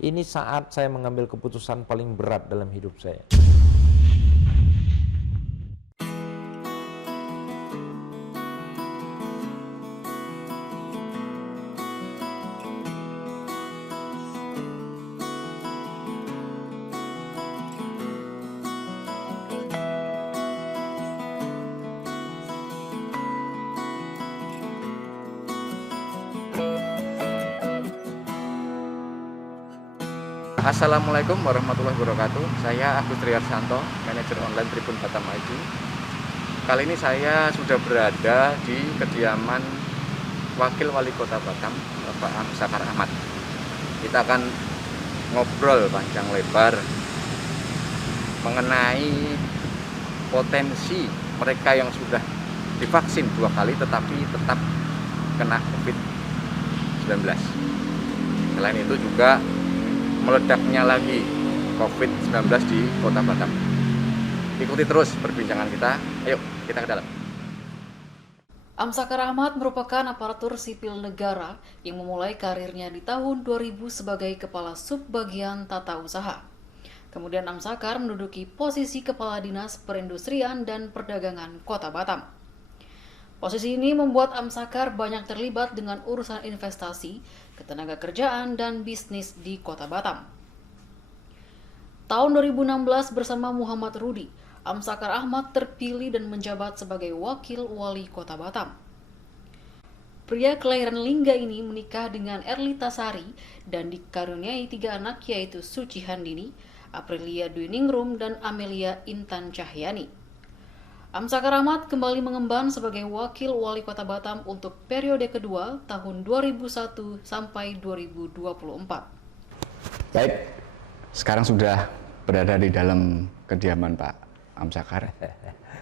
Ini saat saya mengambil keputusan paling berat dalam hidup saya. Assalamualaikum warahmatullahi wabarakatuh. Saya Agus Triarsanto, manajer online Tribun Batam ID. Kali ini saya sudah berada di kediaman Wakil Wali Kota Batam, Bapak Amsakar Ahmad. Kita akan ngobrol panjang lebar mengenai potensi mereka yang sudah divaksin 2 kali tetapi tetap kena COVID-19. Selain itu juga meledaknya lagi COVID-19 di Kota Batam. Ikuti terus perbincangan kita. Ayo, kita ke dalam. Amsakar Ahmad merupakan aparatur sipil negara yang memulai karirnya di tahun 2000 sebagai Kepala Subbagian Tata Usaha. Kemudian Amsakar menduduki posisi Kepala Dinas Perindustrian dan Perdagangan Kota Batam. Posisi ini membuat Amsakar banyak terlibat dengan urusan investasi, ketenagakerjaan, dan bisnis di Kota Batam. Tahun 2016 bersama Muhammad Rudi, Amsakar Ahmad terpilih dan menjabat sebagai Wakil Wali Kota Batam. Pria kelahiran Lingga ini menikah dengan Erlita Sari dan dikaruniai 3 anak yaitu Suci Handini, Aprilia Dwi Ningrum, dan Amelia Intan Cahyani. Amsakar Ahmad kembali mengemban sebagai Wakil Wali Kota Batam untuk periode kedua tahun 2001 sampai 2024. Baik, sekarang sudah berada di dalam kediaman Pak Amsakar.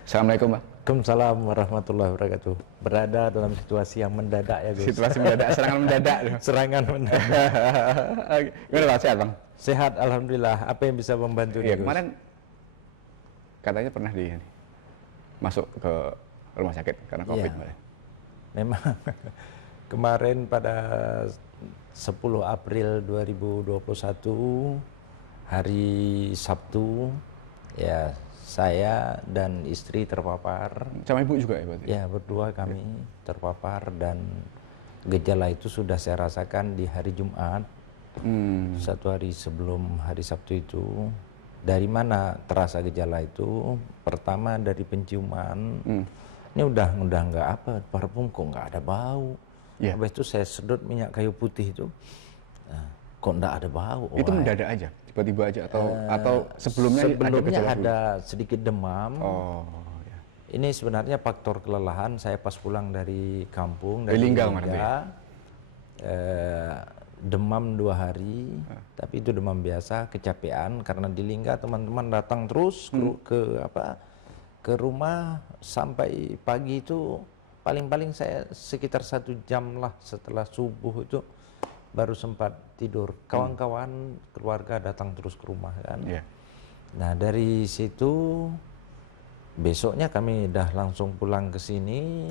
Assalamualaikum, Pak. Waalaikumsalam warahmatullahi wabarakatuh. Berada dalam situasi yang mendadak ya, Gus. Situasi mendadak, serangan mendadak. Serangan mendadak. Gimana Pak, sehat Bang? Sehat, alhamdulillah. Apa yang bisa membantu Iya, nih, Gus? kemarin katanya pernah masuk ke rumah sakit karena COVID. Iya. Memang kemarin pada 10 April 2021 hari Sabtu ya saya dan istri terpapar. Sama Ibu juga ya, Pak? Ya, berdua kami terpapar dan gejala itu sudah saya rasakan di hari Jumat. 1 hari sebelum hari Sabtu itu. Dari mana terasa gejala itu? Pertama dari penciuman. Ini udah nggak apa, parfum kok nggak ada bau. Yeah. Habis itu saya sedot minyak kayu putih itu, kok nggak ada bau. Itu mendadak aja, tiba-tiba aja atau sebelumnya ada sedikit demam. Oh, ya. Ini sebenarnya faktor kelelahan. Saya pas pulang dari kampung dari Lingga, demam 2 hari, tapi itu demam biasa, kecapean karena di Lingga teman-teman datang terus ke rumah sampai pagi itu paling-paling saya sekitar 1 jam lah setelah subuh itu baru sempat tidur. Kawan-kawan keluarga datang terus ke rumah kan. Yeah. Nah dari situ besoknya kami dah langsung pulang ke sini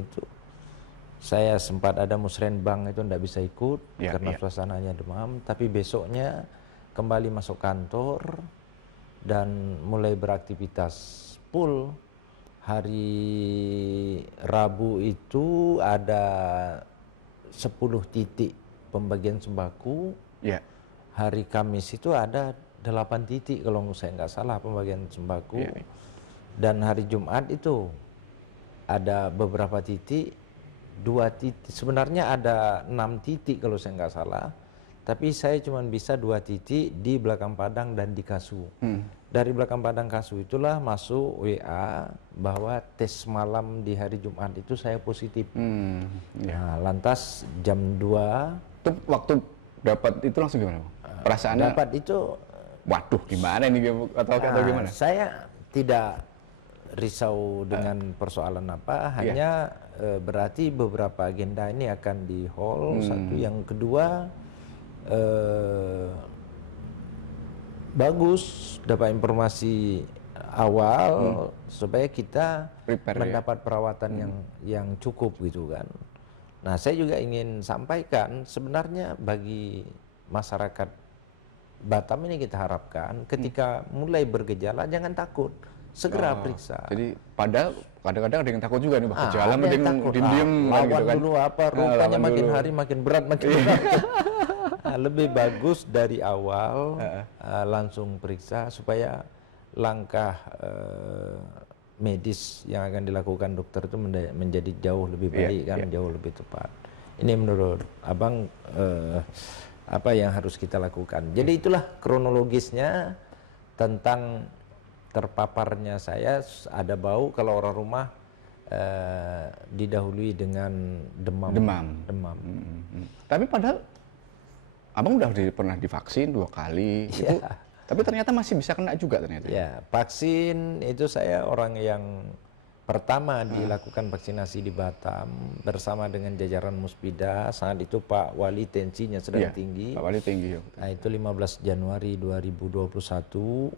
itu. Saya sempat ada musrenbang itu tidak bisa ikut karena suasananya demam. Tapi besoknya kembali masuk kantor dan mulai beraktivitas full. Hari Rabu itu ada 10 titik pembagian sembako. Yeah. Hari Kamis itu ada 8 titik kalau saya nggak salah pembagian sembako. Yeah. Dan hari Jumat itu ada beberapa titik. 2 titik, sebenarnya ada 6 titik kalau saya nggak salah, tapi saya cuma bisa 2 titik di Belakang Padang dan di Kasu. Dari Belakang Padang Kasu itulah masuk WA bahwa tes malam di hari Jumat itu saya positif. Nah, lantas jam 2 itu waktu dapat itu langsung gimana, Bang? Perasaannya dapat itu, waduh gimana ini atau gimana? Saya tidak risau dengan persoalan apa, hanya berarti beberapa agenda ini akan di hold. Satu, yang kedua bagus dapat informasi awal supaya kita mendapat perawatan yang cukup gitu kan. Nah, saya juga ingin sampaikan sebenarnya bagi masyarakat Batam ini kita harapkan ketika mulai bergejala jangan takut, segera periksa. Jadi padahal kadang-kadang ada yang takut juga nih, gejala ada yang mending takut. diem-diem Lawan gitu kan. dulu apa, rupanya makin hari makin berat. Lebih bagus dari awal langsung periksa supaya langkah medis yang akan dilakukan dokter itu menjadi jauh lebih baik jauh lebih tepat. Ini menurut Abang apa yang harus kita lakukan. Jadi itulah kronologisnya tentang terpaparnya saya. Ada bau kalau orang rumah didahului dengan demam. Tapi padahal Abang udah pernah divaksin 2 kali, itu, tapi ternyata masih bisa kena juga ternyata. Ya, vaksin itu saya orang yang pertama dilakukan vaksinasi di Batam bersama dengan jajaran Muspida. Saat itu Pak Wali tensinya sedang tinggi. Pak Wali tinggi. Nah, itu 15 Januari 2021.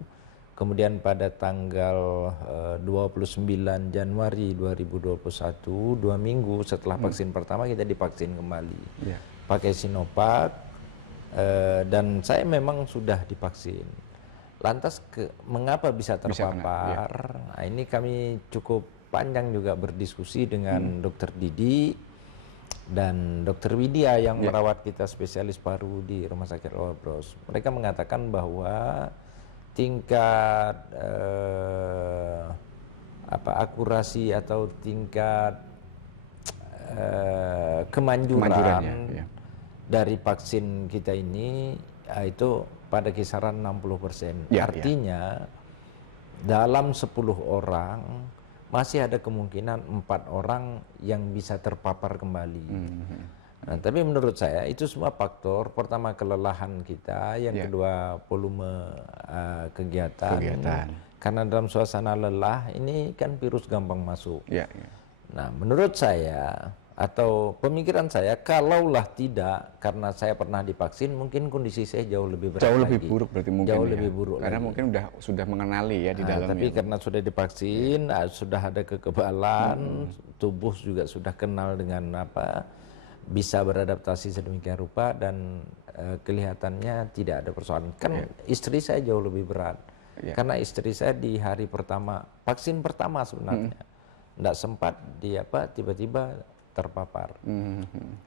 Kemudian pada tanggal 29 Januari 2021, 2 minggu setelah vaksin pertama kita divaksin kembali. Pakai Sinovac, dan saya memang sudah divaksin. Lantas mengapa bisa terpapar? Nah, ini kami cukup panjang juga berdiskusi dengan Dokter Didi dan Dokter Widya yang merawat kita spesialis paru di Rumah Sakit Olbros. Mereka mengatakan bahwa tingkat akurasi atau tingkat kemanjuran dari vaksin kita ini itu pada kisaran 60%. Artinya dalam 10 orang masih ada kemungkinan 4 orang yang bisa terpapar kembali. Nah, tapi menurut saya itu semua faktor. Pertama kelelahan kita, yang kedua volume kegiatan. Karena dalam suasana lelah ini kan virus gampang masuk. Nah, menurut saya atau pemikiran saya, kalaulah tidak karena saya pernah divaksin, mungkin kondisi saya jauh lebih berat, jauh lebih buruk berarti mungkin jauh lebih buruk karena mungkin sudah mengenali ya di dalamnya. Tapi karena sudah divaksin, sudah ada kekebalan, tubuh juga sudah kenal dengan bisa beradaptasi sedemikian rupa dan kelihatannya tidak ada persoalan. Kan istri saya jauh lebih berat karena istri saya di hari pertama vaksin pertama sebenarnya tidak sempat tiba-tiba terpapar.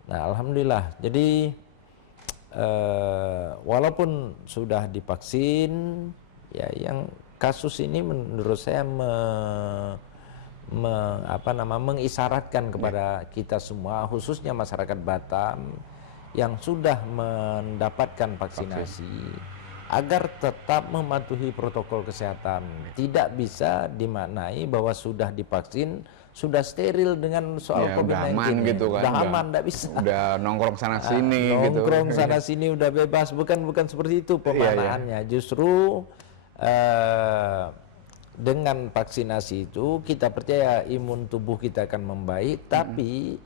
Nah, alhamdulillah. Jadi walaupun sudah divaksin, ya yang kasus ini menurut saya mengisyaratkan kepada kita semua, khususnya masyarakat Batam yang sudah mendapatkan vaksinasi, agar tetap mematuhi protokol kesehatan. Tidak bisa dimaknai bahwa sudah divaksin sudah steril dengan soal COVID-19. Aman gitu kan. Udah aman, tidak bisa. Udah nongkrong sana sini gitu. Nongkrong sana sini udah bebas, bukan seperti itu pemaknaannya. Justru dengan vaksinasi itu kita percaya imun tubuh kita akan membaik, tapi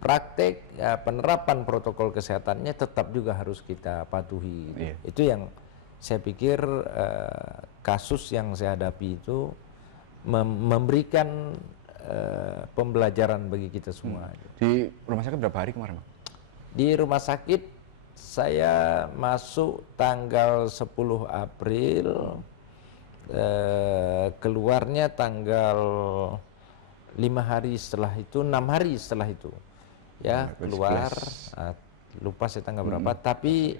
praktek penerapan protokol kesehatannya tetap juga harus kita patuhi. Itu yang saya pikir kasus yang saya hadapi itu memberikan pembelajaran bagi kita semua. Di rumah sakit berapa hari kemarin, Bang? Di rumah sakit saya masuk tanggal 10 April, keluarnya tanggal 5 hari setelah itu, 6 hari setelah itu. Ya, keluar, lupa saya tanggal berapa, tapi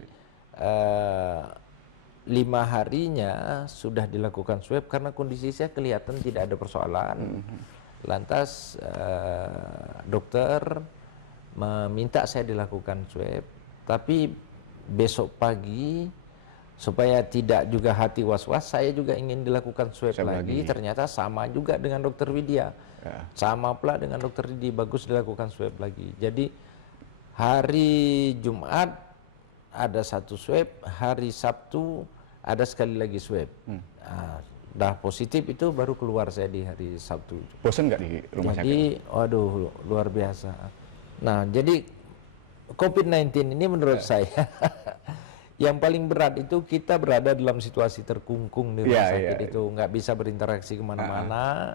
5 harinya sudah dilakukan swab karena kondisi saya kelihatan tidak ada persoalan. Lantas dokter meminta saya dilakukan swab, tapi besok pagi supaya tidak juga hati was-was, saya juga ingin dilakukan swab lagi. Ternyata sama juga dengan Dokter Widya, sama pula dengan Dokter Didi, bagus dilakukan swab lagi. Jadi hari Jumat ada 1 swab, hari Sabtu ada sekali lagi swab. Dah positif itu baru keluar saya di hari Sabtu. Bosan nggak di rumah sakit? Jadi, waduh, luar biasa. Nah, jadi COVID-19 ini menurut saya yang paling berat itu kita berada dalam situasi terkungkung di rumah sakit itu, nggak bisa berinteraksi kemana-mana.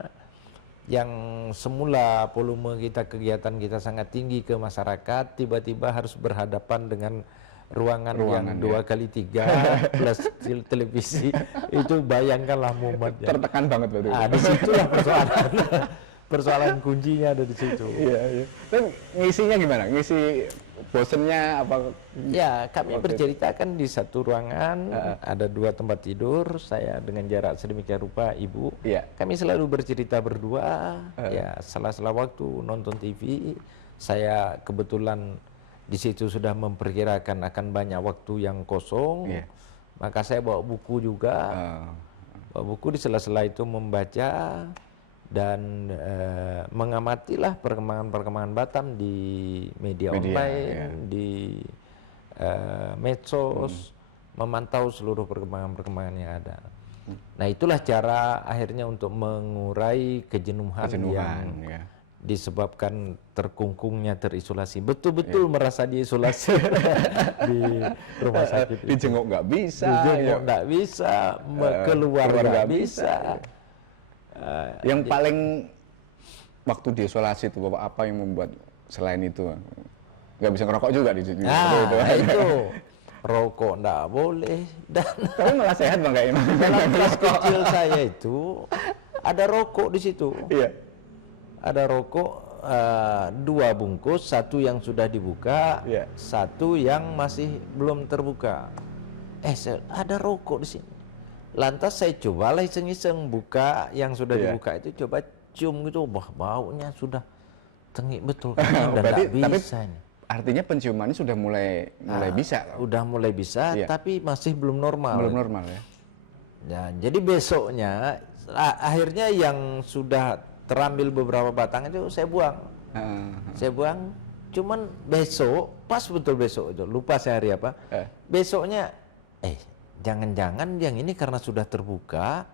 yang semula volume kita, kegiatan kita sangat tinggi ke masyarakat, tiba-tiba harus berhadapan dengan ruangan yang 2x3 plus televisi. Itu bayangkanlah momennya. Tertekan banget berarti. Disitulah persoalan. Persoalan kuncinya ada di situ. Iya, iya. Dan ngisinya gimana? Ngisi bosennya apa? Ya, kami bercerita kan di satu ruangan, ada 2 tempat tidur, saya dengan jarak sedemikian rupa, ibu. Iya. Kami selalu bercerita berdua, ya sela-sela waktu nonton TV. Saya kebetulan di situ sudah memperkirakan akan banyak waktu yang kosong, maka saya bawa buku juga. Bawa buku di sela-sela itu membaca dan mengamatilah perkembangan-perkembangan Batam di media online, di medsos, memantau seluruh perkembangan-perkembangan yang ada. Nah, itulah cara akhirnya untuk mengurai kejenuhan yang disebabkan terkungkungnya terisolasi. Betul-betul merasa diisolasi di rumah sakit. Dijenguk nggak bisa, dijenguk nggak bisa, keluar nggak bisa. Yang paling waktu diisolasi itu Bapak, apa yang membuat selain itu nggak bisa ngerokok juga di situ? Itu rokok nggak boleh, dan tapi malah sehat Bang kayaknya. dalam kelas kecil saya itu ada rokok di situ. Iya. Ada rokok 2 bungkus, 1 yang sudah dibuka, 1 yang masih belum terbuka. Ada rokok di sini. Lantas saya cobalah iseng-iseng buka yang sudah dibuka itu, coba cium gitu, wah baunya sudah tengik betul, dan nggak bisa ini. Artinya penciumannya sudah mulai bisa. Udah mulai bisa, tapi masih belum normal. Belum normal ya. Ya, jadi besoknya akhirnya yang sudah terambil beberapa batang itu saya buang. Saya buang, cuman besok, pas betul besok itu, lupa saya hari apa. Besoknya, jangan-jangan yang ini karena sudah terbuka,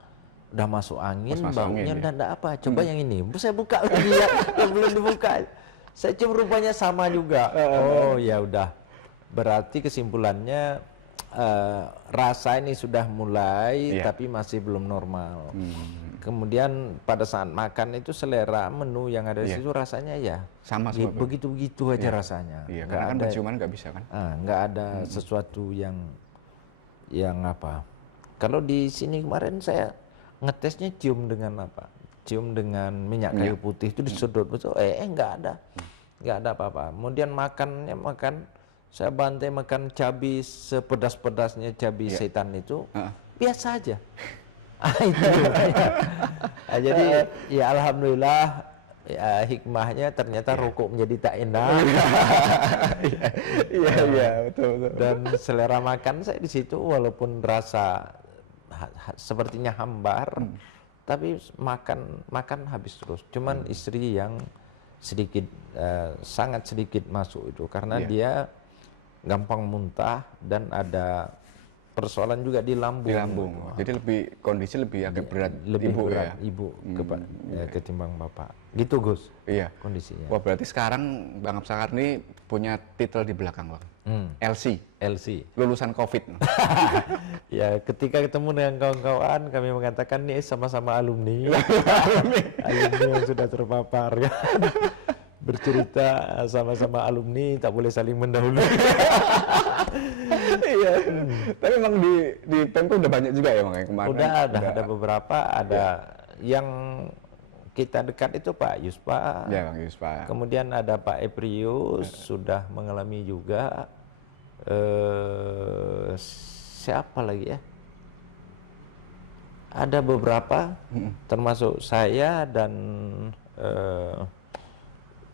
udah masuk angin, baunya udah enggak apa. Coba yang ini, saya buka lagi yang belum dibuka. Saya cium rupanya sama juga. Oh ya udah, berarti kesimpulannya rasa ini sudah mulai, tapi masih belum normal. Kemudian pada saat makan itu selera menu yang ada di situ rasanya ya sama begitu-begitu aja rasanya. Iya, karena kan penciuman nggak bisa kan? Nggak ada sesuatu yang apa. Kalau di sini kemarin saya ngetesnya cium dengan apa? Cium dengan minyak kayu putih itu disedot betul. Nggak ada apa-apa. Kemudian makan, saya bantai makan cabai sepedas-pedasnya cabai setan itu, biasa aja. Itu. Jadi ya alhamdulillah, ya, hikmahnya ternyata rokok menjadi tak enak. Iya, betul. Dan selera makan saya di situ walaupun rasa sepertinya hambar, tapi makan habis terus. Cuman istri yang sedikit, sangat sedikit masuk itu karena dia gampang muntah dan ada persoalan juga di lambung. Jadi kondisi lebih agak berat, lebih berat ibu ketimbang bapak. Gitu Gus. Iya. Kondisinya. Wah, berarti sekarang Bang Amsakar ini punya titel di belakang Bang. LC. Lulusan COVID. Ya, ketika ketemu dengan kawan-kawan kami mengatakan nih sama-sama alumni. Alumni yang sudah terpapar ya. Bercerita sama-sama alumni, tak boleh saling mendahului. Iya. Tapi memang di Pemko udah banyak juga ya Bang yang kemarin. Udah ada beberapa, ada yang kita dekat itu Pak Yuspa. Ya, Bang Yuspa. Kemudian ada Pak Eprius sudah mengalami juga. Siapa lagi ya? Ada beberapa, termasuk saya dan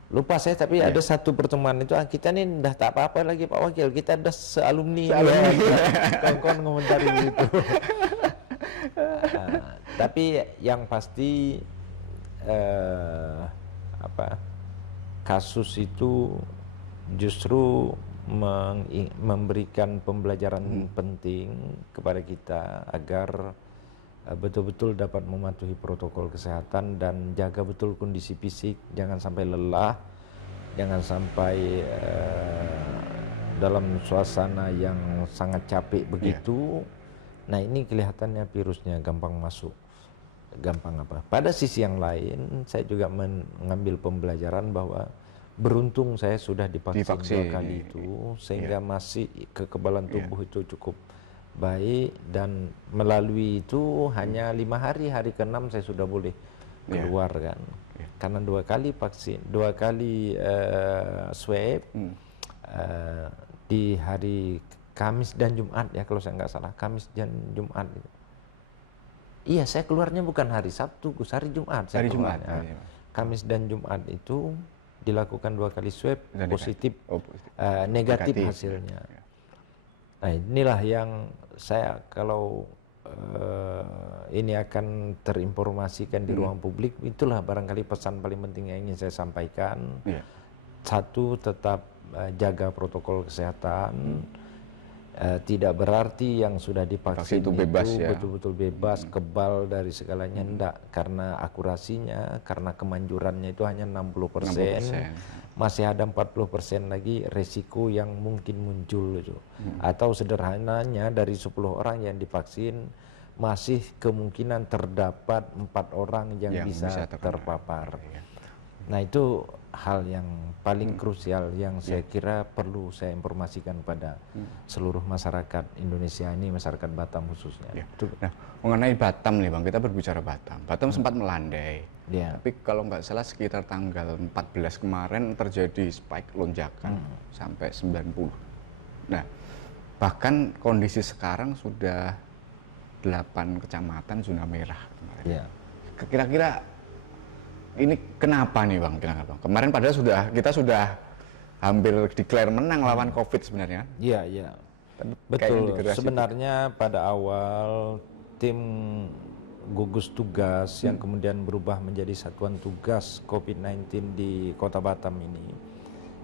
lupa saya, tapi ada satu pertemuan itu kita nih udah tak apa-apa lagi Pak Wakil, kita udah sealumni. Kawan-kawan ngomentari gitu. Tapi yang pasti kasus itu justru memberikan pembelajaran penting kepada kita agar betul-betul dapat mematuhi protokol kesehatan dan jaga betul kondisi fisik, jangan sampai lelah, jangan sampai dalam suasana yang sangat capek begitu. Nah, ini kelihatannya virusnya gampang masuk gampang apa. Pada sisi yang lain, saya juga mengambil pembelajaran bahwa beruntung saya sudah divaksin 2 kali itu, sehingga masih kekebalan tubuh itu cukup baik, dan melalui itu hanya 5 hari, hari ke-6 saya sudah boleh keluar kan. Karena 2 kali vaksin, 2 kali swab di hari Kamis dan Jumat ya kalau saya nggak salah, Kamis dan Jumat. Iya, saya keluarnya bukan hari Sabtu, Gus, hari Jumat. Hari Jumat. Kamis dan Jumat itu dilakukan 2 kali swab, positif, negatif hasilnya. Nah, inilah yang saya kalau ini akan terinformasikan di ruang publik, itulah barangkali pesan paling penting yang ingin saya sampaikan. Satu, tetap jaga protokol kesehatan. Tidak berarti yang sudah divaksin itu bebas, betul-betul bebas, kebal dari segalanya, enggak, karena akurasinya, karena kemanjurannya itu hanya 60%, masih ada 40% lagi resiko yang mungkin muncul itu. Atau sederhananya dari 10 orang yang divaksin, masih kemungkinan terdapat 4 orang yang bisa terpapar. Nah, itu hal yang paling krusial yang saya kira perlu saya informasikan pada seluruh masyarakat Indonesia ini, masyarakat Batam khususnya. Nah, mengenai Batam nih Bang, kita berbicara Batam. Batam sempat melandai, tapi kalau nggak salah sekitar tanggal 14 kemarin terjadi spike lonjakan sampai 90. Nah, bahkan kondisi sekarang sudah 8 kecamatan zona merah kemarin. Kira-kira ini kenapa nih Bang? Kemarin padahal kita sudah hampir declare menang lawan COVID sebenarnya. Iya. Betul. Sebenarnya pada awal tim gugus tugas yang kemudian berubah menjadi satuan tugas COVID-19 di Kota Batam ini,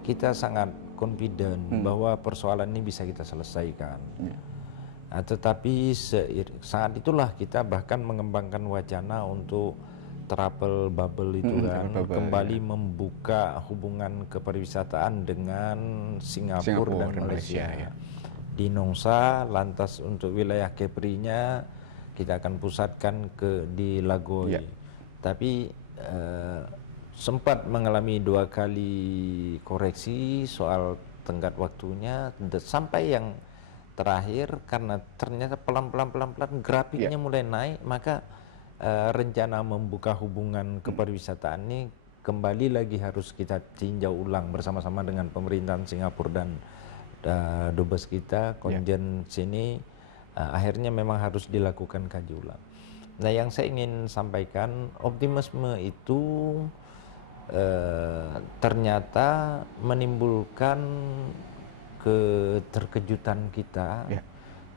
kita sangat confident bahwa persoalan ini bisa kita selesaikan. Nah, tetapi saat itulah kita bahkan mengembangkan wacana untuk travel bubble itu kembali membuka hubungan kepariwisataan dengan Singapura dan Malaysia. Di Nongsa, lantas untuk wilayah Kepri-nya kita akan pusatkan di Lagoy. Tapi sempat mengalami 2 kali koreksi soal tenggat waktunya, sampai yang terakhir karena ternyata pelan-pelan grafiknya mulai naik, maka rencana membuka hubungan kepariwisataan ini kembali lagi harus kita tinjau ulang bersama-sama dengan pemerintahan Singapura dan dubes kita, konjen sini, akhirnya memang harus dilakukan kaji ulang. Nah, yang saya ingin sampaikan, optimisme itu ternyata menimbulkan keterkejutan kita.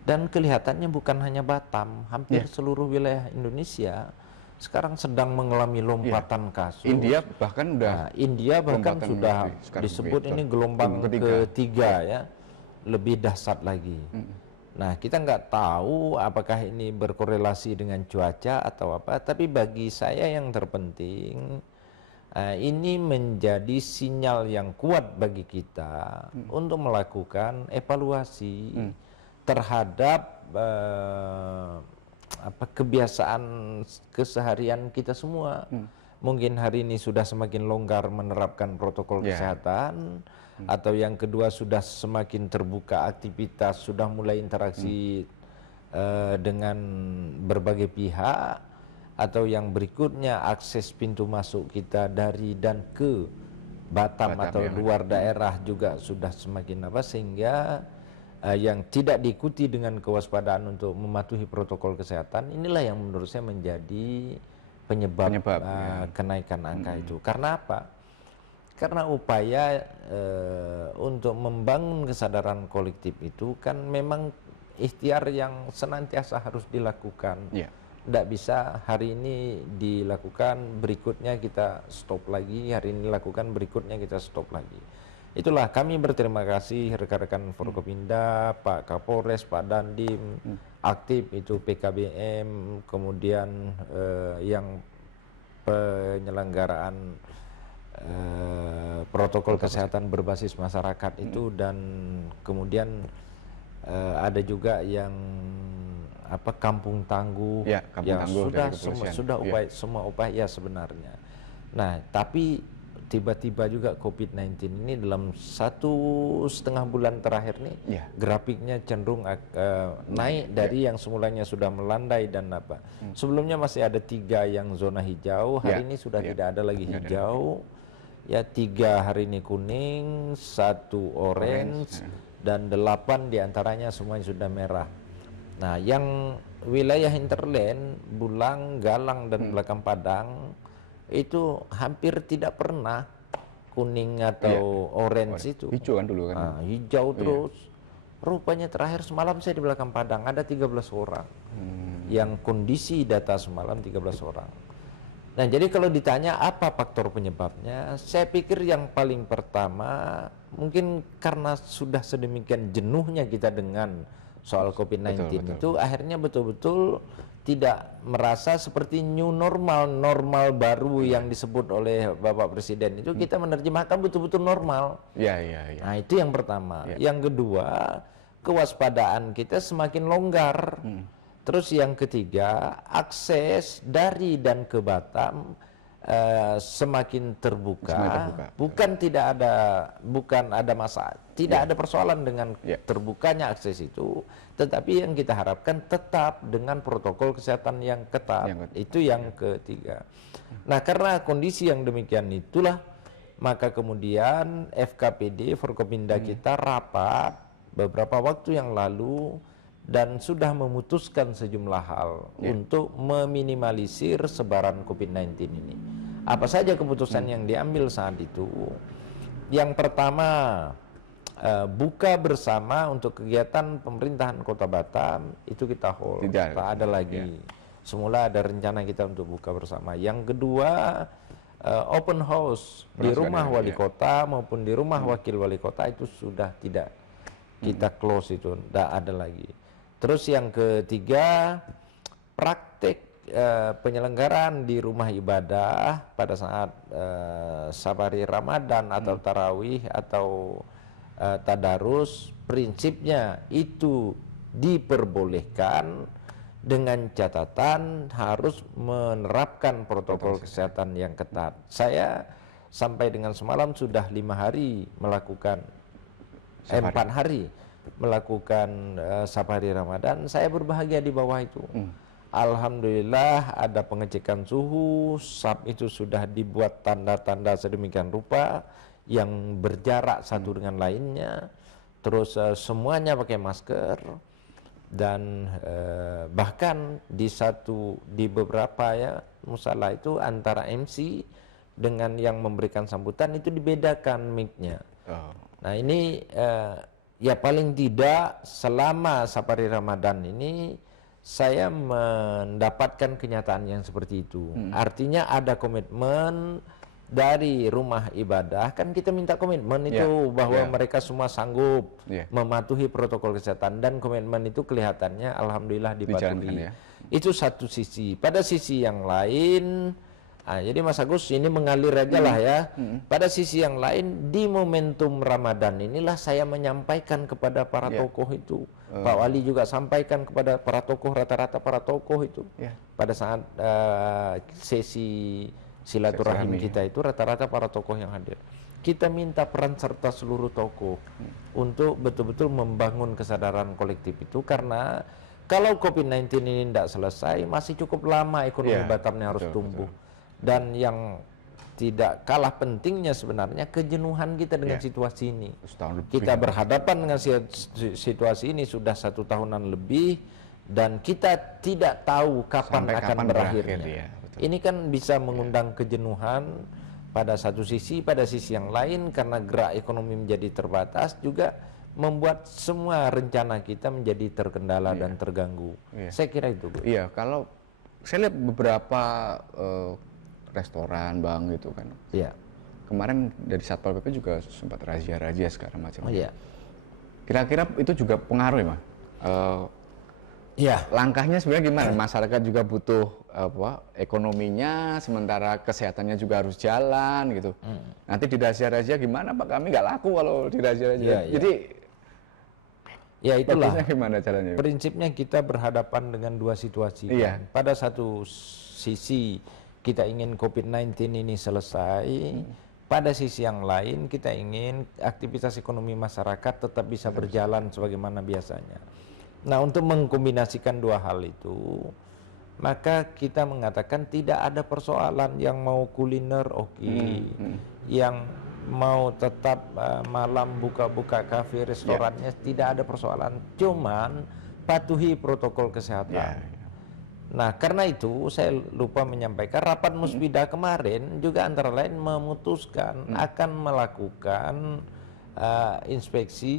Dan kelihatannya bukan hanya Batam, hampir seluruh wilayah Indonesia sekarang sedang mengalami lompatan kasus. India bahkan sudah disebut ini gelombang ketiga ya, lebih dahsyat lagi. Nah, kita nggak tahu apakah ini berkorelasi dengan cuaca atau apa, tapi bagi saya yang terpenting ini menjadi sinyal yang kuat bagi kita untuk melakukan evaluasi terhadap kebiasaan keseharian kita semua. Mungkin hari ini sudah semakin longgar menerapkan protokol kesehatan, atau yang kedua sudah semakin terbuka aktivitas, sudah mulai interaksi dengan berbagai pihak, atau yang berikutnya akses pintu masuk kita dari dan ke Batam atau luar daerah juga sudah semakin sehingga yang tidak diikuti dengan kewaspadaan untuk mematuhi protokol kesehatan, inilah yang menurut saya menjadi penyebab kenaikan angka itu. Karena apa? Karena upaya untuk membangun kesadaran kolektif itu kan memang ikhtiar yang senantiasa harus dilakukan. Tidak bisa hari ini dilakukan, berikutnya kita stop lagi, hari ini lakukan, berikutnya kita stop lagi. Itulah kami berterima kasih rekan-rekan Forkopimda, Pak Kapolres, Pak Dandim, aktif itu PKBM, kemudian yang penyelenggaraan protokol kesehatan berbasis masyarakat itu, dan kemudian ada juga yang apa kampung tangguh, Ya, kampung tangguh sudah dari kepolisian. sudah semua upaya sebenarnya. Nah, tapi tiba-tiba juga COVID-19 ini dalam 1,5 bulan terakhir nih grafiknya cenderung naik dari yang semulanya sudah melandai dan apa. Sebelumnya masih ada 3 yang zona hijau, hari ini sudah tidak ada lagi hijau. Ya 3 hari ini kuning, 1 orange, dan 8 diantaranya semuanya sudah merah. Nah, yang wilayah hinterland, Bulang, Galang, dan Belakang Padang itu hampir tidak pernah kuning atau orange itu. Hijau kan dulu kan? Nah, hijau terus. Rupanya terakhir semalam saya di Belakang Padang ada 13 orang. Yang kondisi data semalam 13 orang. Nah, jadi kalau ditanya apa faktor penyebabnya, saya pikir yang paling pertama mungkin karena sudah sedemikian jenuhnya kita dengan soal COVID-19 itu, akhirnya betul-betul tidak merasa seperti new normal baru yang disebut oleh Bapak Presiden itu kita menerjemahkan betul-betul normal. Nah, itu yang pertama. Yang kedua, kewaspadaan kita semakin longgar. Terus yang ketiga, akses dari dan ke Batam semakin terbuka. Bukan ada masalah, tidak ada persoalan dengan terbukanya akses itu, tetapi yang kita harapkan tetap dengan protokol kesehatan yang ketat. Itu yang ketiga. Nah, karena kondisi yang demikian itulah, maka kemudian FKPD Forkopimda kita rapat beberapa waktu yang lalu dan sudah memutuskan sejumlah hal untuk meminimalisir sebaran COVID-19 ini. Apa saja keputusan yang diambil saat itu? Yang pertama, buka bersama untuk kegiatan pemerintahan Kota Batam itu kita hold, tak ada lagi. Semula ada rencana kita untuk buka bersama. Yang kedua, open house di rumah wali kota maupun di rumah wakil wali kota itu sudah tidak kita close, itu tidak ada lagi. Terus yang ketiga, praktek penyelenggaraan di rumah ibadah pada saat safari Ramadan atau tarawih atau tadarus, prinsipnya itu diperbolehkan dengan catatan harus menerapkan protokol kesehatan yang ketat. Saya sampai dengan semalam sudah 5 hari melakukan 4 hari melakukan safari Ramadan. Saya berbahagia di bawah itu. Alhamdulillah ada pengecekan suhu, SAP itu sudah dibuat tanda-tanda sedemikian rupa yang berjarak satu dengan lainnya. Terus semuanya pakai masker dan bahkan di beberapa musala itu antara MC dengan yang memberikan sambutan itu dibedakan mic-nya. Nah, ini ya paling tidak selama safari Ramadan ini saya mendapatkan kenyataan yang seperti itu. Artinya ada komitmen dari rumah ibadah, kan kita minta komitmen itu bahwa mereka semua sanggup mematuhi protokol kesehatan, dan komitmen itu kelihatannya alhamdulillah dipatuhi. Itu satu sisi. Pada sisi yang lain, jadi Mas Agus ini mengalir aja lah ya. Pada sisi yang lain, di momentum Ramadan inilah saya menyampaikan kepada para tokoh itu. Pak Wali juga sampaikan kepada para tokoh, rata-rata para tokoh itu. Pada saat sesi silaturahim kita itu rata-rata para tokoh yang hadir. Kita minta peran serta seluruh tokoh untuk betul-betul membangun kesadaran kolektif itu, karena kalau COVID-19 ini tidak selesai, masih cukup lama ekonomi Batamnya harus tumbuh. Dan yang tidak kalah pentingnya sebenarnya kejenuhan kita dengan situasi ini. Kita berhadapan dengan situasi ini sudah 1 tahunan lebih, dan kita tidak tahu kapan akan berakhirnya. Ini kan bisa mengundang kejenuhan pada satu sisi, pada sisi yang lain karena gerak ekonomi menjadi terbatas juga membuat semua rencana kita menjadi terkendala dan terganggu. Saya kira itu, Bu. Iya, kalau saya lihat beberapa restoran, bank gitu kan. Iya. Kemarin dari Satpol PP juga sempat razia-razia sekarang macam-macam. Iya. Kira-kira itu juga pengaruh ya, Mas? Langkahnya sebenarnya gimana? Masyarakat juga butuh ekonominya, sementara kesehatannya juga harus jalan gitu. Nanti di razia-razia gimana Pak? Kami nggak laku kalau di razia-razia. Jadi Ya itulah. Bagusnya gimana caranya? Prinsipnya kita berhadapan dengan dua situasi. Iya. Kan? Pada satu sisi kita ingin COVID-19 ini selesai, pada sisi yang lain kita ingin aktivitas ekonomi masyarakat tetap bisa berjalan sebagaimana biasanya. Nah, untuk mengkombinasikan dua hal itu, maka kita mengatakan tidak ada persoalan yang mau kuliner yang mau tetap malam buka-buka kafe, restorannya tidak ada persoalan, cuman patuhi protokol kesehatan. Nah, karena itu saya lupa menyampaikan rapat musbidah kemarin juga antara lain memutuskan akan melakukan inspeksi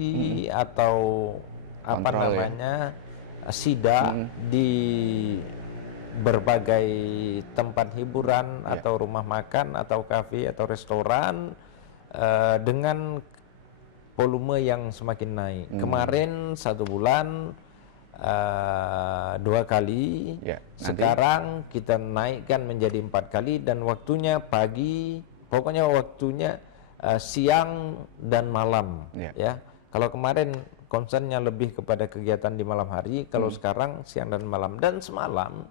atau apa namanya sidak di berbagai tempat hiburan atau rumah makan atau kafe atau restoran dengan volume yang semakin naik. Kemarin 1 bulan 2 kali, sekarang kita naikkan menjadi 4 kali dan waktunya pagi, pokoknya waktunya siang dan malam. Ya, kalau kemarin concernnya lebih kepada kegiatan di malam hari, kalau sekarang siang dan malam. Dan semalam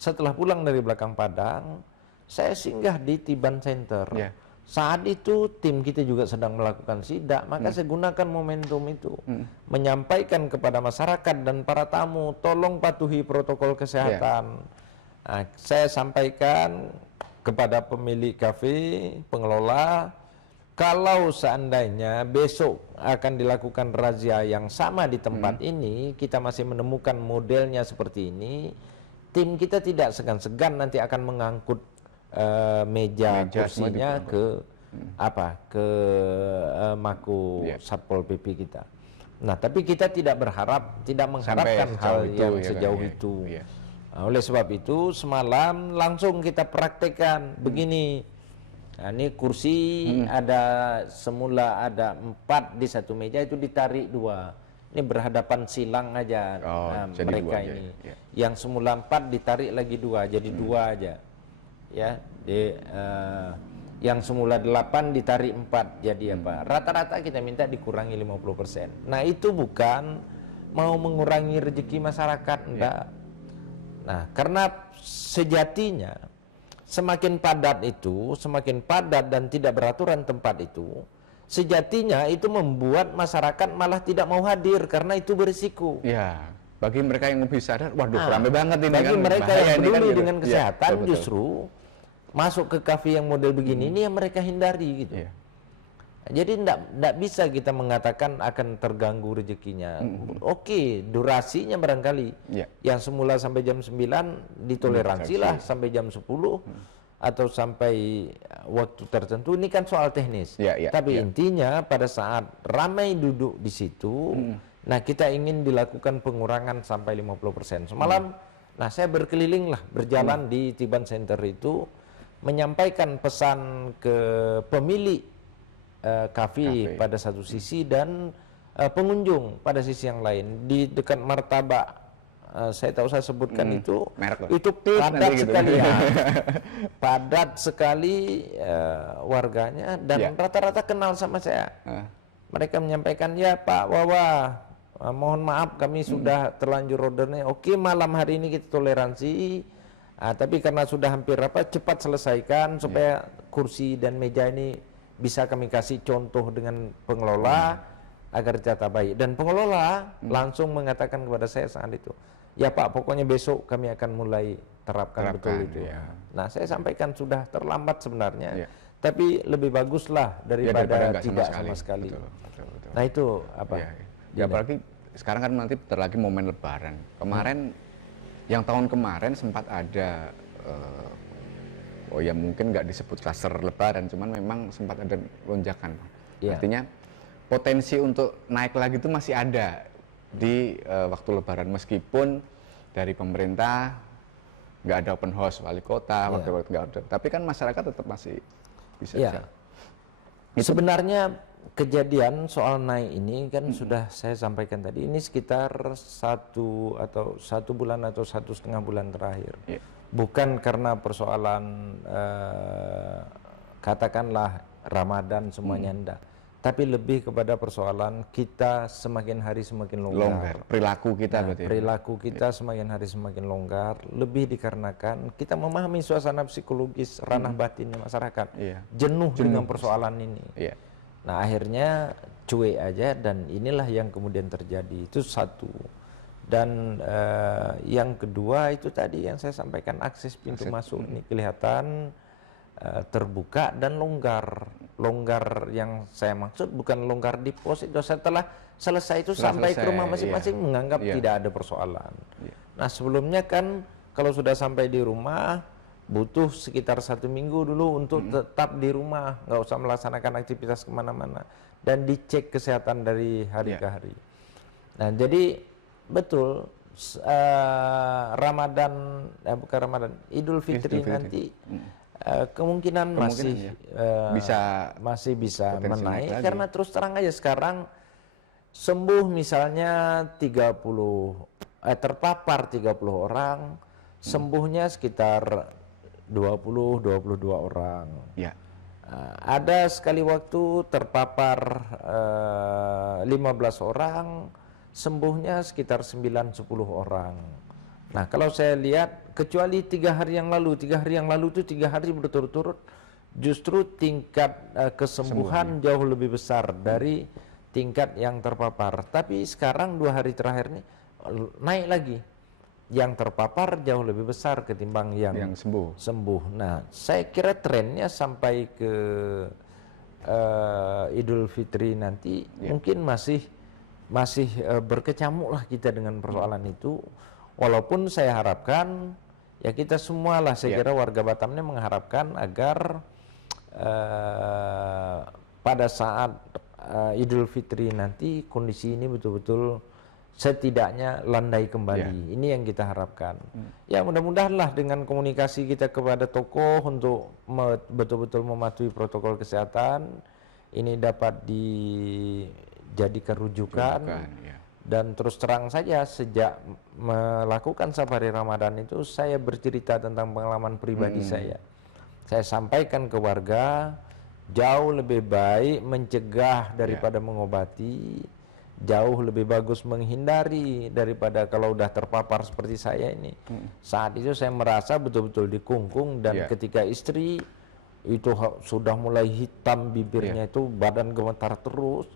setelah pulang dari belakang Padang, saya singgah di Tiban Center. Saat itu tim kita juga sedang melakukan sidak, maka saya gunakan momentum itu menyampaikan kepada masyarakat dan para tamu, tolong patuhi protokol kesehatan. Nah, saya sampaikan kepada pemilik kafe, pengelola, kalau seandainya besok akan dilakukan razia yang sama di tempat ini, kita masih menemukan modelnya seperti ini, tim kita tidak segan-segan nanti akan mengangkut meja kursinya ke Mako Satpol PP kita. Nah, tapi kita tidak mengharapkan hal yang sejauh itu. Nah, oleh sebab itu semalam langsung kita praktekkan begini. Nah, ini kursi semula ada 4 di satu meja, itu ditarik 2. Ini berhadapan silang aja. Mereka ini. Yang semula 4 ditarik lagi 2, jadi 2 aja. Ya, yang semula 8 ditarik 4, jadi apa? Rata-rata kita minta dikurangi 50%. Nah, itu bukan mau mengurangi rezeki masyarakat, enggak. Nah, karena sejatinya semakin padat dan tidak beraturan tempat itu, sejatinya itu membuat masyarakat malah tidak mau hadir karena itu berisiko. Ya, bagi mereka yang lebih sadar, waduh ramai banget ini. Bagi kan, mereka yang peduli kan, dengan kesehatan, justru masuk ke kafe yang model begini ini yang mereka hindari gitu. Jadi tidak bisa kita mengatakan akan terganggu rezekinya. Oke, durasinya barangkali yang semula sampai jam 9 ditoleransilah sampai jam 10 atau sampai waktu tertentu. Ini kan soal teknis. Tapi intinya pada saat ramai duduk di situ, nah kita ingin dilakukan pengurangan sampai 50%. Semalam, nah saya berkeliling lah, berjalan di Tiban Center itu, menyampaikan pesan ke pemilik kafe pada satu sisi dan pengunjung pada sisi yang lain. Di dekat Martabak, saya tahu saya sebutkan itu padat sekali ya. Padat sekali warganya dan rata-rata kenal sama saya. Mereka menyampaikan, ya Pak Wawa, mohon maaf kami sudah terlanjur ordernya. Oke, malam hari ini kita toleransi. Tapi karena sudah hampir cepat selesaikan supaya kursi dan meja ini bisa kami kasih contoh dengan pengelola agar jatah baik. Dan pengelola langsung mengatakan kepada saya saat itu, ya Pak, pokoknya besok kami akan mulai terapkan betul itu. Nah, saya sampaikan sudah terlambat sebenarnya, tapi lebih baguslah daripada tidak sama sekali. Betul. Nah, itu apa? Ya, apalagi sekarang kan nanti terlagi momen Lebaran. Kemarin yang tahun kemarin sempat ada mungkin nggak disebut klaster Lebaran, cuman memang sempat ada lonjakan. Artinya potensi untuk naik lagi itu masih ada di waktu Lebaran, meskipun dari pemerintah nggak ada open house wali kota, waktu nggak ada, tapi kan masyarakat tetap masih bisa. Sebenarnya kejadian soal naik ini kan sudah saya sampaikan tadi, ini sekitar 1 bulan atau 1,5 bulan terakhir. Bukan karena persoalan katakanlah Ramadan semuanya enggak, tapi lebih kepada persoalan kita semakin hari semakin longgar. Perilaku kita Nah, berarti. perilaku kita semakin hari semakin longgar, lebih dikarenakan kita memahami suasana psikologis ranah batinnya masyarakat, jenuh dengan persoalan ini. Nah, akhirnya cuek aja, dan inilah yang kemudian terjadi. Itu satu. Dan yang kedua itu tadi yang saya sampaikan, akses pintu masuk ini kelihatan terbuka dan longgar. Longgar yang saya maksud bukan longgar di pos itu, setelah selesai itu sampai ke rumah masing-masing menganggap tidak ada persoalan. Nah, sebelumnya kan kalau sudah sampai di rumah butuh sekitar 1 minggu dulu untuk tetap di rumah, nggak usah melaksanakan aktivitas kemana-mana, dan dicek kesehatan dari hari ke hari. Nah, jadi betul Ramadan, bukan Ramadan, Idul Fitri nanti kemungkinan masih bisa menaik, karena terus terang aja sekarang sembuh misalnya 30 terpapar 30 orang, sembuhnya sekitar 20-22 orang. Ada sekali waktu terpapar 15 orang, sembuhnya sekitar 9-10 orang. Nah, kalau saya lihat, kecuali 3 hari yang lalu itu 3 hari berturut-turut, justru tingkat kesembuhan jauh lebih besar dari tingkat yang terpapar. Tapi sekarang 2 hari terakhir ini naik lagi, yang terpapar jauh lebih besar ketimbang yang sembuh. Nah, saya kira trennya sampai ke Idul Fitri nanti mungkin masih berkecamuk lah kita dengan persoalan itu. Walaupun saya harapkan, ya kita semua lah, saya kira warga Batam ini mengharapkan agar pada saat Idul Fitri nanti kondisi ini betul-betul setidaknya landai kembali. Ini yang kita harapkan. Ya, mudah-mudahanlah dengan komunikasi kita kepada tokoh untuk betul-betul mematuhi protokol kesehatan ini dapat dijadikan rujukan. Dan terus terang saja, sejak melakukan safari Ramadan itu saya bercerita tentang pengalaman pribadi saya. Saya sampaikan ke warga, jauh lebih baik mencegah daripada mengobati, jauh lebih bagus menghindari daripada kalau udah terpapar seperti saya ini. Saat itu saya merasa betul-betul dikungkung, dan ketika istri itu sudah mulai hitam bibirnya, itu badan gemetar terus,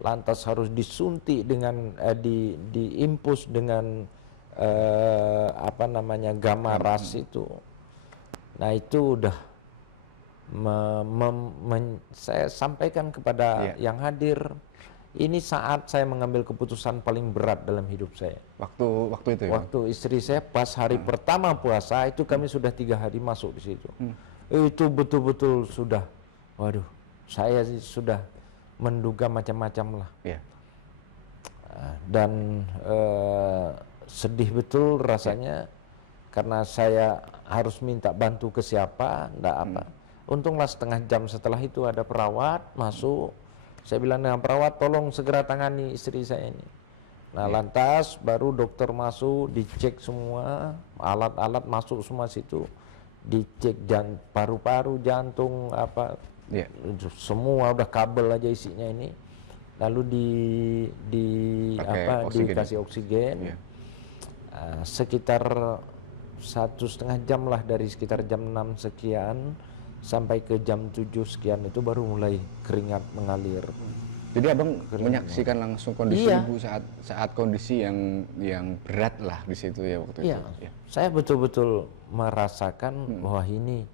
lantas harus disuntik dengan diimpus dengan gamma ras itu. Nah, itu udah saya sampaikan kepada yang hadir, ini saat saya mengambil keputusan paling berat dalam hidup saya. Waktu itu ya? Waktu istri saya pas hari pertama puasa itu, kami sudah 3 hari masuk di situ. Itu betul-betul sudah, waduh, saya sudah menduga macam-macam lah. Dan sedih betul rasanya, karena saya harus minta bantu ke siapa, enggak apa. Untunglah setengah jam setelah itu ada perawat masuk. Saya bilang dengan perawat, tolong segera tangani istri saya ini. Nah, lantas baru dokter masuk, dicek semua, alat-alat masuk semua situ, dicek paru-paru, jantung, semua udah kabel aja isinya ini. Lalu dikasih oksigen. Sekitar 1,5 jam lah, dari sekitar jam 6 sekian sampai ke jam 7 sekian itu baru mulai keringat mengalir. Jadi abang menyaksikan langsung kondisi ibu saat kondisi yang berat lah di situ ya waktu itu. Saya betul-betul merasakan bahwa ini.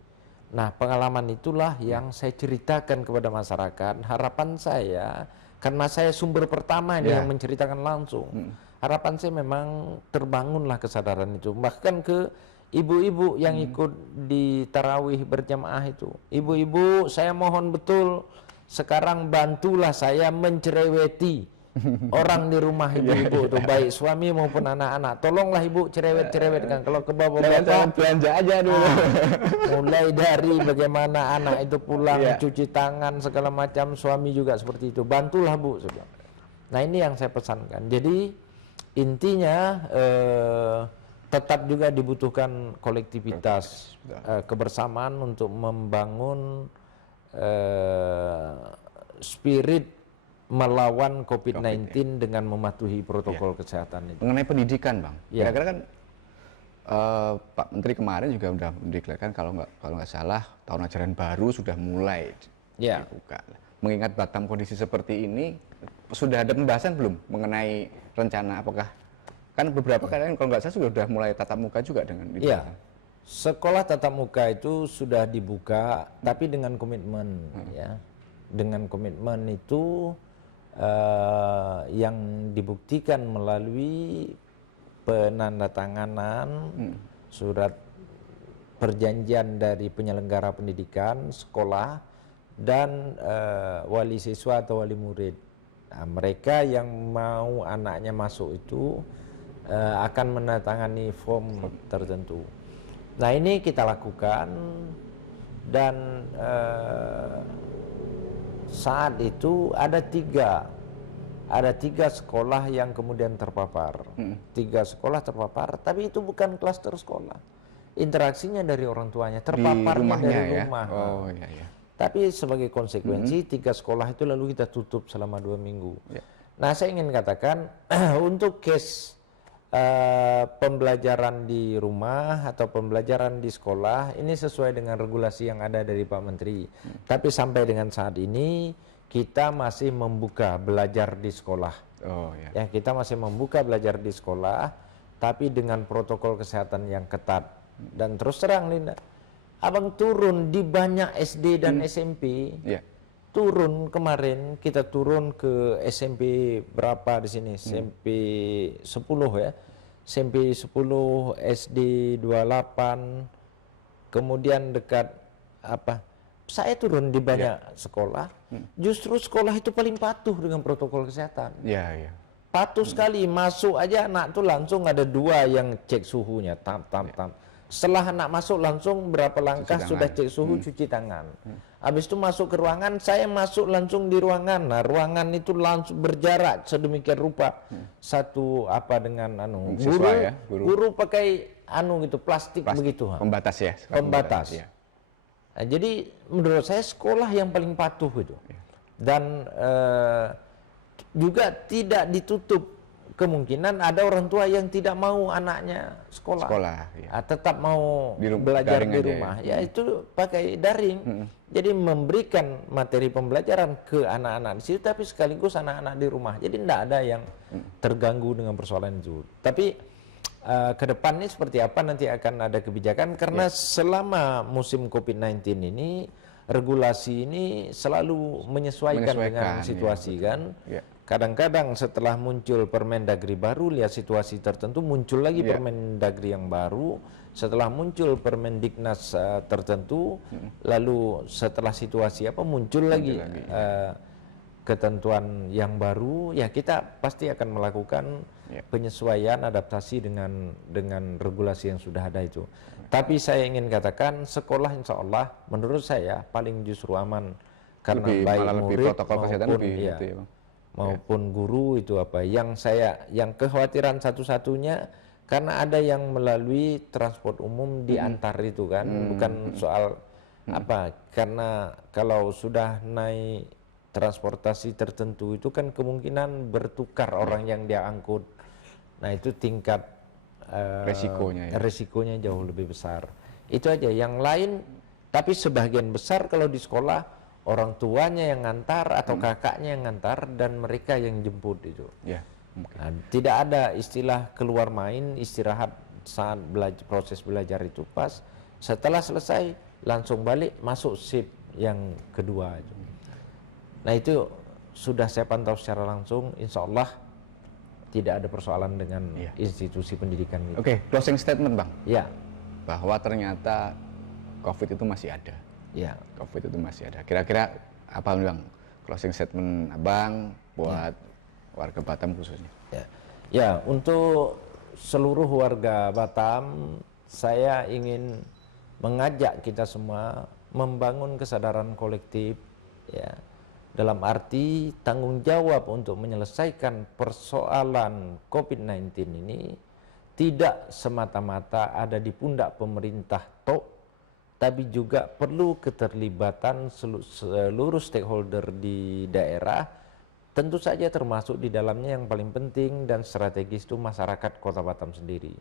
Nah, pengalaman itulah yang saya ceritakan kepada masyarakat. Harapan saya, karena saya sumber pertama ini yang menceritakan langsung. Harapan saya memang terbangunlah kesadaran itu. Bahkan ke ibu-ibu yang ikut di tarawih berjamaah itu. Ibu-ibu, saya mohon betul, sekarang bantulah saya mencereweti orang di rumah ibu-ibu itu, baik suami maupun anak-anak. Tolonglah ibu cerewet-cerewetkan. Kalau ke bapak-bapak, belanja aja dulu. Mulai dari bagaimana anak itu pulang, cuci tangan segala macam, suami juga seperti itu. Bantulah bu. Nah, ini yang saya pesankan. Jadi intinya tetap juga dibutuhkan kolektivitas, kebersamaan untuk membangun spirit melawan COVID-19 dengan mematuhi protokol kesehatan itu. Mengenai pendidikan, Bang, Ya. kira-kira kan Pak Menteri kemarin juga sudah mendeklarasikan kalau nggak salah tahun ajaran baru sudah mulai dibuka. Mengingat Batam kondisi seperti ini, sudah ada pembahasan belum mengenai rencana apakah kan beberapa kali kalau nggak salah sudah mulai tatap muka juga dengan itu. Iya. Sekolah tatap muka itu sudah dibuka, tapi dengan komitmen, ya. Dengan komitmen itu yang dibuktikan melalui penandatanganan surat perjanjian dari penyelenggara pendidikan, sekolah, dan wali siswa atau wali murid. Nah, mereka yang mau anaknya masuk itu akan menandatangani form tertentu. Nah, ini kita lakukan, dan saat itu ada tiga sekolah yang kemudian terpapar. 3 sekolah terpapar, tapi itu bukan klaster sekolah. Interaksinya dari orang tuanya, terpaparnya dari rumah. Oh, iya. Tapi sebagai konsekuensi 3 sekolah itu lalu kita tutup selama 2 minggu. Nah, saya ingin katakan untuk case pembelajaran di rumah atau pembelajaran di sekolah ini sesuai dengan regulasi yang ada dari Pak Menteri. Tapi sampai dengan saat ini kita masih membuka belajar di sekolah. Ya, kita masih membuka belajar di sekolah, tapi dengan protokol kesehatan yang ketat. Dan terus terang, Linda, Abang turun di banyak SD dan SMP. Turun kemarin, kita turun ke SMP berapa di sini? SMP 10 ya. SMP 10, SD 28, kemudian dekat saya turun di banyak sekolah. Justru sekolah itu paling patuh dengan protokol kesehatan. Patuh sekali, masuk aja anak tuh langsung ada 2 yang cek suhunya, tam. Setelah anak masuk langsung berapa langkah sudah cek suhu, cuci tangan. Habis itu masuk ke ruangan, saya masuk langsung di ruangan. Nah, ruangan itu langsung berjarak sedemikian rupa. Satu dengan guru pakai gitu plastik begitu. Pembatas ya. Pembatas. Nah, jadi menurut saya sekolah yang paling patuh itu. Dan juga tidak ditutup kemungkinan ada orang tua yang tidak mau anaknya sekolah tetap mau belajar di rumah. Ya itu pakai daring. Jadi memberikan materi pembelajaran ke anak-anak di situ, tapi sekaligus anak-anak di rumah. Jadi tidak ada yang terganggu dengan persoalan itu. Tapi ke depan ini seperti apa nanti akan ada kebijakan, karena selama musim COVID-19 ini regulasi ini selalu menyesuaikan dengan situasi kan. Kadang-kadang setelah muncul Permendagri baru, lihat situasi tertentu, muncul lagi Permendagri yang baru. Setelah muncul Permendiknas tertentu, lalu setelah situasi muncul lagi ketentuan yang baru. Ya, kita pasti akan melakukan penyesuaian, adaptasi dengan regulasi yang sudah ada itu. Tapi saya ingin katakan sekolah insya Allah menurut saya paling justru aman, karena baik murid maupun guru itu yang kekhawatiran satu-satunya karena ada yang melalui transport umum diantar itu kan, bukan soal karena kalau sudah naik transportasi tertentu itu kan kemungkinan bertukar orang yang dia angkut. Nah, itu tingkat resikonya jauh lebih besar. Itu aja. Yang lain, tapi sebagian besar kalau di sekolah orang tuanya yang ngantar atau kakaknya yang ngantar dan mereka yang jemput itu. Nah, tidak ada istilah keluar main, istirahat saat proses belajar itu pas. Setelah selesai langsung balik masuk shift yang kedua itu. Nah, itu sudah saya pantau secara langsung, insya Allah tidak ada persoalan dengan institusi pendidikan itu. Oke, closing statement Bang. Ya. Bahwa ternyata COVID itu masih ada. COVID itu masih ada. Kira-kira apa Bang closing statement Abang buat warga Batam khususnya? Ya, untuk seluruh warga Batam, saya ingin mengajak kita semua membangun kesadaran kolektif, dalam arti tanggung jawab untuk menyelesaikan persoalan COVID-19 ini tidak semata-mata ada di pundak pemerintah tapi juga perlu keterlibatan seluruh stakeholder di daerah, tentu saja termasuk di dalamnya yang paling penting dan strategis itu masyarakat Kota Batam sendiri.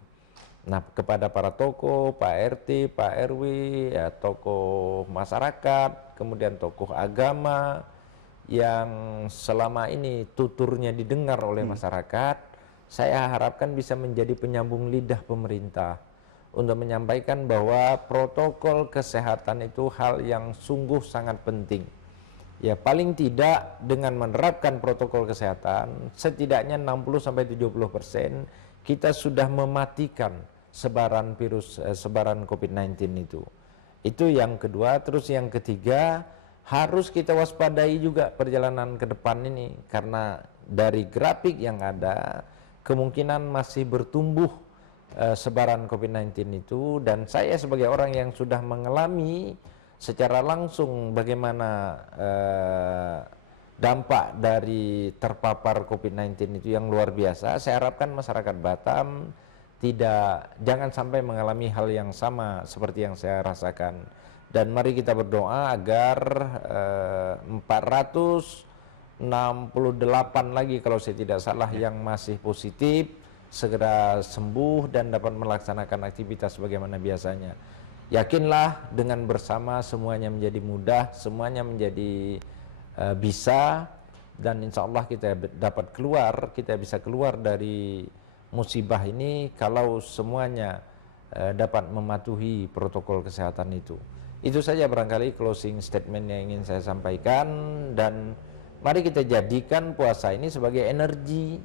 Nah, kepada para tokoh, Pak RT, Pak RW, ya, tokoh masyarakat, kemudian tokoh agama yang selama ini tuturnya didengar oleh masyarakat, saya harapkan bisa menjadi penyambung lidah pemerintah untuk menyampaikan bahwa protokol kesehatan itu hal yang sungguh sangat penting. Ya, paling tidak dengan menerapkan protokol kesehatan, setidaknya 60-70% kita sudah mematikan sebaran virus, sebaran COVID-19 itu. Itu yang kedua. Terus yang ketiga, harus kita waspadai juga perjalanan ke depan ini, karena dari grafik yang ada, kemungkinan masih bertumbuh sebaran COVID-19 itu, dan saya sebagai orang yang sudah mengalami secara langsung bagaimana dampak dari terpapar COVID-19 itu yang luar biasa. Saya harapkan masyarakat Batam jangan sampai mengalami hal yang sama seperti yang saya rasakan. Dan mari kita berdoa agar 468 lagi kalau saya tidak salah yang masih positif segera sembuh dan dapat melaksanakan aktivitas sebagaimana biasanya. Yakinlah dengan bersama semuanya menjadi mudah, semuanya menjadi bisa, dan insya Allah kita bisa keluar dari musibah ini kalau semuanya dapat mematuhi protokol kesehatan itu. Itu saja barangkali closing statement yang ingin saya sampaikan, dan mari kita jadikan puasa ini sebagai energi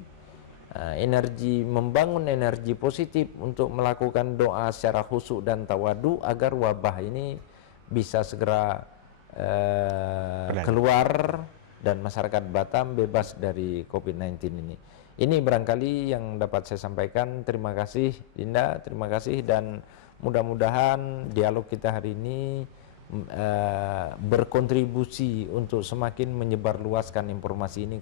membangun energi positif untuk melakukan doa secara khusyuk dan tawadu agar wabah ini bisa segera keluar dan masyarakat Batam bebas dari COVID-19 ini. Ini barangkali yang dapat saya sampaikan. Terima kasih Dinda, terima kasih, dan mudah-mudahan dialog kita hari ini berkontribusi untuk semakin menyebarluaskan informasi ini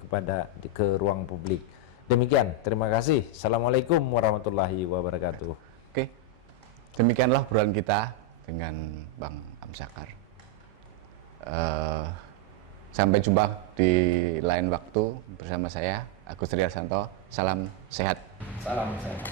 ke ruang publik. Demikian, terima kasih. Assalamualaikum warahmatullahi wabarakatuh. Oke, demikianlah obrolan kita dengan Bang Amsakar. Sampai jumpa di lain waktu bersama saya, Agus Triarsanto. Salam sehat. Salam sehat.